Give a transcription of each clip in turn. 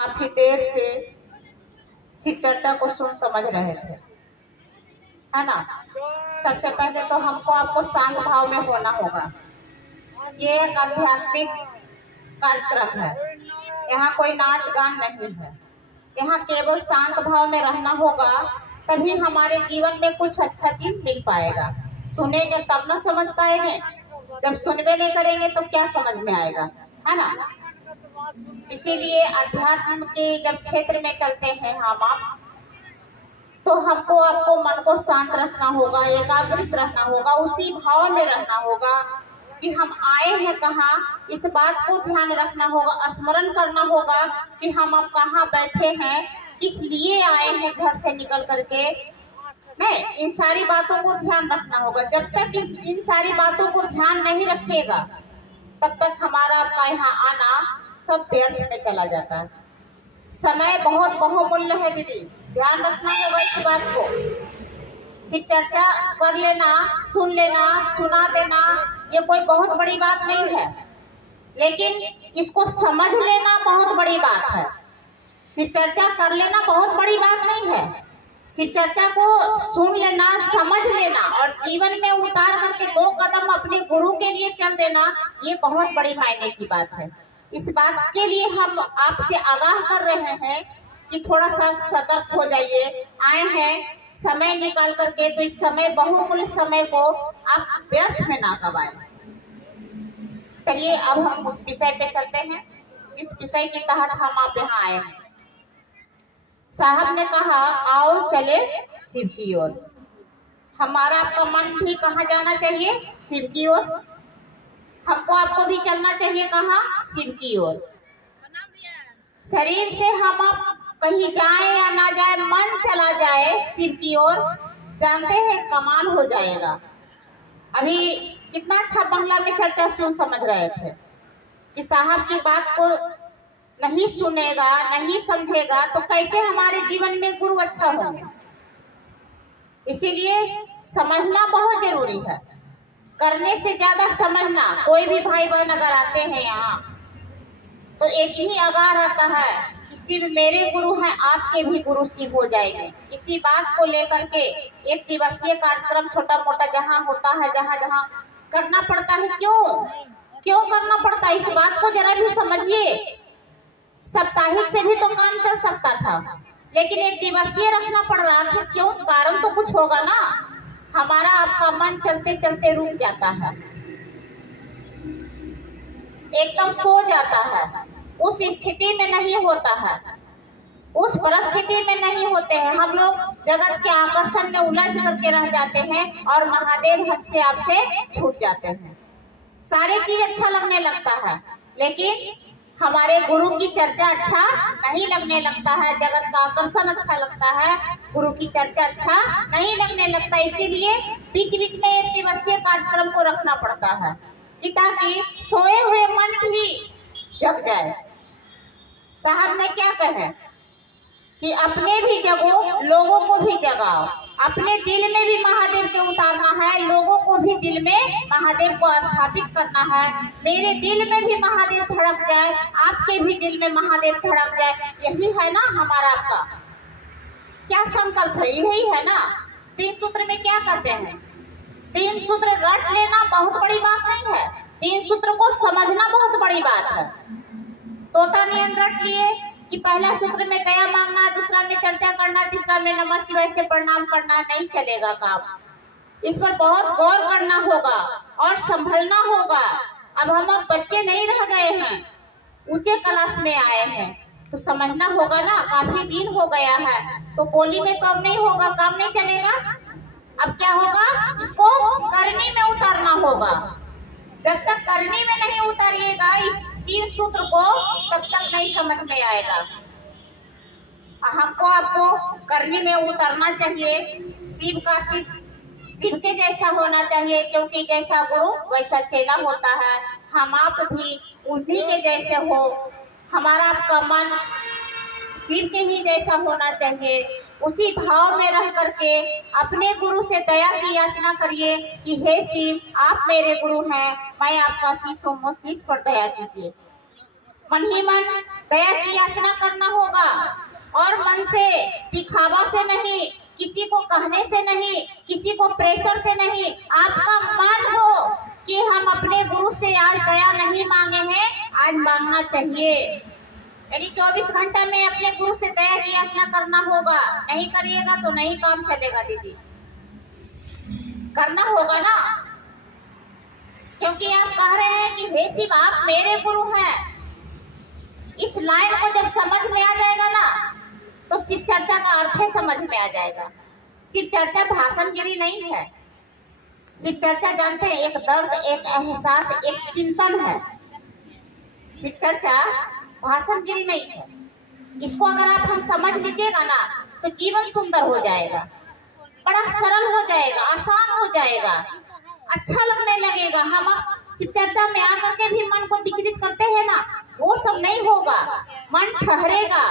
काफी देर से शिव चर्चा को सुन समझ रहे थे, है ना। सबसे पहले तो हमको आपको शांत भाव में होना होगा। ये एक आध्यात्मिक कार्यक्रम है, यहाँ कोई नाच गान नहीं है। यहाँ केवल शांत भाव में रहना होगा, तभी हमारे जीवन में कुछ अच्छा चीज मिल पाएगा। सुनेंगे तब ना समझ पाएंगे, जब सुनबे नहीं करेंगे तो क्या समझ में आएगा, है ना। इसीलिए अध्यात्म के जब क्षेत्र में चलते हैं हम आप, तो हमको आपको मन को शांत रखना होगा, एकाग्रित रहना होगा, उसी भाव में रहना होगा कि हम आए हैं कहाँ। इस बात को ध्यान रखना होगा, स्मरण करना होगा कि हम अब कहाँ बैठे हैं, किस लिए आए हैं घर से निकल करके। नहीं, इन सारी बातों को ध्यान रखना होगा। जब तक इन सारी बातों को ध्यान नहीं रखेगा, तब तक हमारा आपका यहाँ आना सब व्यर्थ में चला जाता है। समय बहुत बहुमूल्य है दीदी, ध्यान रखना होगा इस बात को। शिव चर्चा कर लेना, सुन लेना, सुना देना, ये कोई बहुत बड़ी बात नहीं है, लेकिन इसको समझ लेना बहुत बड़ी बात है। शिव चर्चा कर लेना बहुत बड़ी बात नहीं है, शिव चर्चा को सुन लेना, समझ लेना और जीवन में उतार करके 2 कदम अपने गुरु के लिए चल देना, ये बहुत बड़ी मायने की बात है। इस बात के लिए हम आपसे आगाह कर रहे हैं कि थोड़ा सा सतर्क हो जाइए। आए हैं समय निकाल करके, तो इस समय बहुमूल्य समय को आप व्यर्थ में ना गवाएं। चलिए अब हम उस विषय पे चलते हैं जिस विषय के तहत हम आप यहाँ आए हैं। साहब ने कहा आओ चले शिव की ओर। हमारा आपका मन भी कहाँ जाना चाहिए? शिव की ओर। हमको आपको भी चलना चाहिए कहाँ? शिव की ओर। शरीर से हम आप कहीं जाए या ना जाए, मन चला जाए शिव की ओर, जानते हैं कमाल हो जाएगा। अभी कितना अच्छा बंगला में चर्चा सुन समझ रहे थे कि साहब की बात को नहीं सुनेगा, नहीं समझेगा तो कैसे हमारे जीवन में गुरु अच्छा होंगे। इसीलिए समझना बहुत जरूरी है, करने से ज्यादा समझना। कोई भी भाई बहन अगर आते हैं यहाँ तो एक ही आगाह रहता है कि शिव मेरे गुरु हैं, आपके भी गुरु शिव हो जाएंगे। इसी बात को लेकर के एक दिवसीय कार्यक्रम छोटा मोटा जहाँ होता है, जहाँ जहाँ करना पड़ता है। क्यों करना पड़ता है, इस बात को जरा भी समझिए। साप्ताहिक से भी तो काम चल सकता था, लेकिन एक दिवसीय रखना पड़ रहा है। क्यों? कारण तो कुछ होगा ना। हमारा आपका मन चलते चलते रुक जाता है, एकदम सो जाता है, उस स्थिति में नहीं होता है, उस परिस्थिति में नहीं होते हैं। हम लोग जगत के आकर्षण में उलझ करके रह जाते हैं और महादेव हमसे आपसे छूट जाते हैं। सारी चीज अच्छा लगने लगता है, लेकिन हमारे गुरु की चर्चा अच्छा नहीं लगने लगता है, जगत का आकर्षण अच्छा लगता है, गुरु की चर्चा अच्छा नहीं लगने लगता। इसीलिए बीच बीच में एक दिवसीय कार्यक्रम को रखना पड़ता है कि ताकि सोए हुए मन भी जग जाए। साहब ने क्या कहे कि अपने भी जगो, लोगों को भी जगाओ। अपने दिल में भी महादेव के उतारना है, लोगों को भी दिल में महादेव को स्थापित करना है। मेरे दिल में भी महादेव धड़क जाए, आपके भी दिल में महादेव धड़क जाए। यही है ना हमारा आपका क्या संकल्प है, यही है ना। 3 सूत्र में क्या कहते हैं? 3 सूत्र रट लेना बहुत बड़ी बात नहीं है, 3 सूत्र को समझना बहुत बड़ी बात है। तोता नियन रट लिए कि पहला सूत्र में दया मांगना, दूसरा में चर्चा करना, तीसरा में नमः शिवाय से प्रणाम करना, नहीं चलेगा काम। इस पर बहुत गौर करना होगा और संभलना होगा। अब हम बच्चे नहीं रह गए हैं, ऊंचे क्लास में आए हैं, तो समझना होगा ना। काफी दिन हो गया है तो बोली में तो अब नहीं होगा, काम नहीं चलेगा। अब क्या होगा, इसको करनी में उतारना होगा। जब तक करनी में नहीं उतारिएगा इस 3 सूत्र को, तब तक नहीं समझ में आएगा। हमको आपको करनी में उतरना चाहिए। शिव का शिष्य शिव के जैसा होना चाहिए, क्योंकि जैसा गुरु वैसा चेला होता है। हम आप भी उन्हीं के जैसे हो। हमारा आपका मन शिव के ही जैसा होना चाहिए। उसी भाव में रह करके अपने गुरु से दया की याचना करिए कि हे शिव, आप मेरे गुरु हैं, मैं आपका शिष्य हूँ, मुझ शिष्य पर दया कीजिए। मन ही मन दया की याचना करना और मन से, दिखावा से नहीं, किसी को कहने से नहीं, किसी को प्रेशर से नहीं, आपका मन हो कि हम अपने गुरु से आज दया नहीं मांगे हैं, आज मांगना चाहिए। यानी 24 घंटा में अपने गुरु से दया की याचना करना होगा। नहीं करिएगा तो नहीं काम चलेगा दीदी, करना होगा ना, क्योंकि आप कह रहे हैं कि हे शिव आप मेरे गुरु हैं। इस लाइन को जब समझ में आ जाएगा ना तो शिव चर्चा का अर्थ है समझ में आ जाएगा। शिव चर्चा भाषणगिरी नहीं है। शिव चर्चा जानते हैं एक दर्द, एक एहसास, एक चिंतन है। शिव चर्चा भाषणगिरी नहीं है। इसको अगर आप हम समझ लीजिएगा ना तो जीवन सुंदर हो जाएगा, बड़ा सरल हो जाएगा, आसान हो जाएगा, अच्छा लगने लगेगा। हम अब शिव चर्चा में आकर के भी मन को विचलित करते हैं ना, वो सब नहीं होगा। मन ठहरेगा,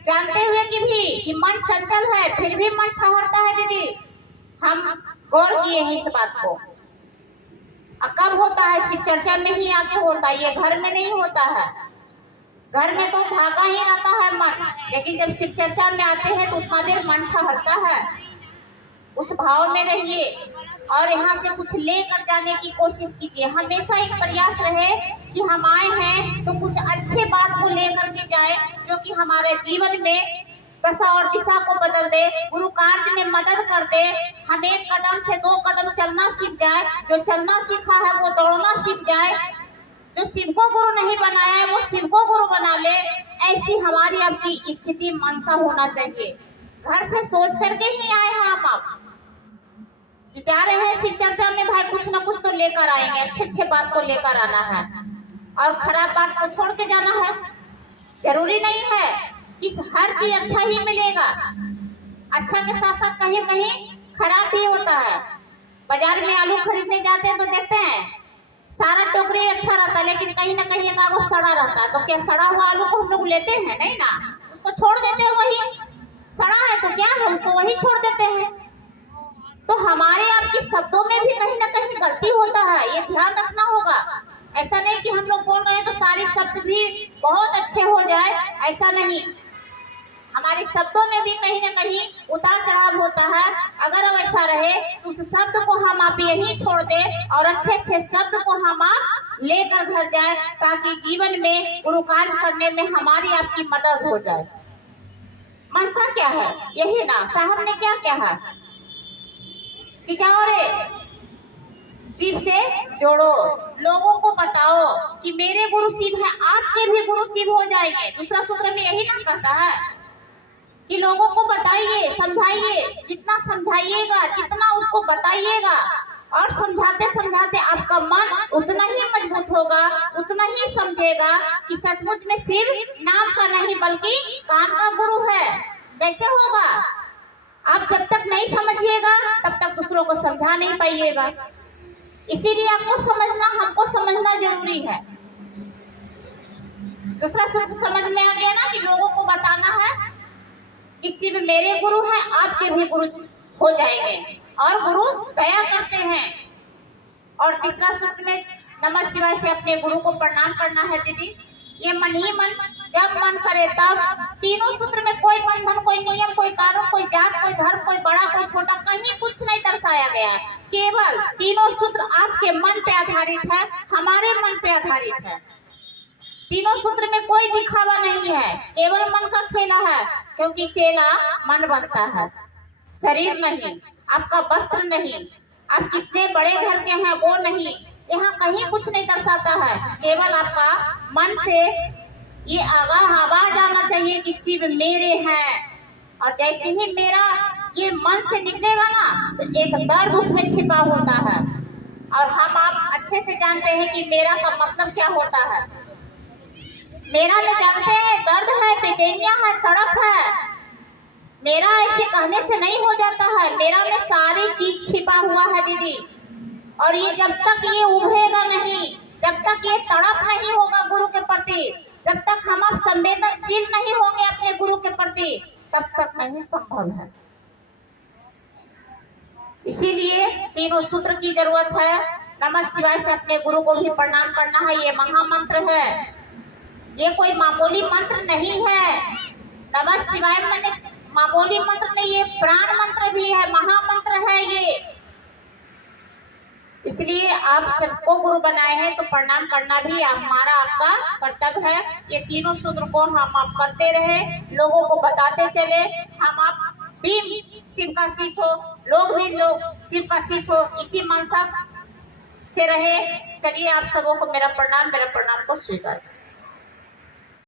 जानते हुए कि मन चंचल है फिर भी मन ठहरता है दीदी। हम गौर किए हैं इस बात को। कब होता है? शिव चर्चा में ही आके होता है, ये घर में नहीं होता है। घर में तो भागा ही रहता है मन, लेकिन जब शिव चर्चा में आते हैं तो उतना देर मन ठहरता है। उस भाव में रहिए और यहाँ से कुछ लेकर जाने की कोशिश कीजिए। हमेशा एक प्रयास रहे कि हम आए हैं तो कुछ अच्छे बात को लेकर के जाए जो कि हमारे जीवन में दशा और दिशा को बदल दे, गुरु कार्य में मदद कर दे। हम एक कदम से 2 कदम चलना सीख जाए, जो चलना सीखा है वो दौड़ना सीख जाए, जो शिव को गुरु नहीं बनाया है वो शिव को गुरु बना ले। ऐसी हमारी अब की स्थिति मनसा होना चाहिए। घर से सोच करके ही आए हैं हम। आप जा रहे हैं शिव चर्चा में भाई, कुछ ना कुछ तो लेकर आएंगे, अच्छे बात को लेकर आना है और खराब बात को छोड़ के जाना है। जरूरी नहीं है कि हर चीज अच्छा ही मिलेगा, अच्छा के साथ साथ कहीं कहीं खराब भी होता है। बाजार में आलू खरीदने जाते हैं तो देखते हैं सारा टोकरी अच्छा रहता है, लेकिन कहीं ना कहीं एक आगो सड़ा रहता है। तो क्या सड़ा हुआ आलू को हम लोग लेते हैं? नहीं ना, उसको छोड़ देते हैं। वही सड़ा है तो क्या है, उसको वही छोड़ देते हैं। तो हमारे आपके शब्दों में भी कहीं ना कहीं गलती होता है, ये ध्यान रखना होगा। ऐसा नहीं कि हम लोग बोल रहे हैं तो सारे शब्द भी बहुत अच्छे हो जाए, ऐसा नहीं। हमारे शब्दों में भी कहीं ना कहीं उतार चढ़ाव होता है। अगर वैसा रहे तो उस शब्द को हम आप यहीं छोड़ दें और अच्छे शब्द को हम आप लेकर घर जाए, ताकि जीवन में गुरु कार्य करने में हमारी आपकी मदद हो जाए। मंत्र क्या है? यही ना, साहब ने क्या कहा कि जाओ रे शिव से जोड़ो, लोगों को बताओ कि मेरे गुरु शिव है, आपके भी गुरु शिव हो जाएंगे। दूसरा सूत्र में यही ना कहता है कि लोगों को बताइए, समझाइए, जितना समझाइएगा, जितना उसको बताइएगा और समझाते समझाते आपका मन उतना ही मजबूत होगा, उतना ही समझेगा कि सचमुच में शिव नाम का नहीं बल्कि काम का गुरु है। कैसे होगा? आप जब तक नहीं समझिएगा तब तक दूसरों को समझा नहीं पाइएगा। इसीलिए आपको समझना, हमको समझना जरूरी है। दूसरा सूत्र समझ में आ गया ना कि लोगों को बताना है कि शिव मेरे गुरु हैं, आपके भी गुरु हो जाएंगे और गुरु दया करते हैं। और तीसरा सूत्र में नमः शिवाय से अपने गुरु को प्रणाम करना है दीदी। ये मन ही मन, जब मन करे तब। तीनों सूत्र में कोई बंधन, कोई नियम, कोई कानून, कोई जात, कोई धर्म, कोई बड़ा, कोई छोटा, कहीं कुछ नहीं दर्शाया गया है। केवल तीनों सूत्र आपके मन पे आधारित है, हमारे मन पे आधारित है। तीनों सूत्र में कोई दिखावा नहीं है, केवल मन का खेला है। क्योंकि चेला मन बनता है, शरीर नहीं, आपका वस्त्र नहीं, आप कितने बड़े घर के हैं वो नहीं, यहाँ कहीं कुछ नहीं दर्शाता है। केवल आपका मन से ये आवाज आना चाहिए कि शिव मेरे हैं। और जैसे ही मेरा ये मन से निकलेगा ना तो एक दर्द उसमें छिपा होता है। और हम आप अच्छे से जानते हैं कि मेरा का मतलब क्या होता है। मेरा में जानते हैं दर्द है, बेचैनियां है, तड़प है। मेरा ऐसे कहने से नहीं हो जाता है, मेरा में सारी चीज छिपा हुआ है दीदी। और ये जब तक ये उभरेगा नहीं, जब तक ये तड़प नहीं होगा गुरु के प्रति, जब तक हम आप संवेदनशील नहीं होंगे अपने गुरु के प्रति, तब तक नहीं संभव है। इसीलिए तीनों सूत्र की जरूरत है। नमः शिवाय से अपने गुरु को भी प्रणाम करना है, ये महामंत्र है, ये कोई मामूली मंत्र नहीं है। नमः शिवाय मैंने मामूली मंत्र नहीं, ये प्राण मंत्र भी है, महामंत्र है ये। इसलिए आप सबको गुरु बनाए हैं तो प्रणाम करना भी हमारा आपका कर्तव्य है। ये तीनों सूत्र को हम आप करते रहे, लोगों को बताते चले, हम आप भी शिव का शिष्य हो, लोग भी शिव का शिष्य हो, इसी मनसा से रहे। चलिए आप सबों को मेरा प्रणाम को स्वीकार।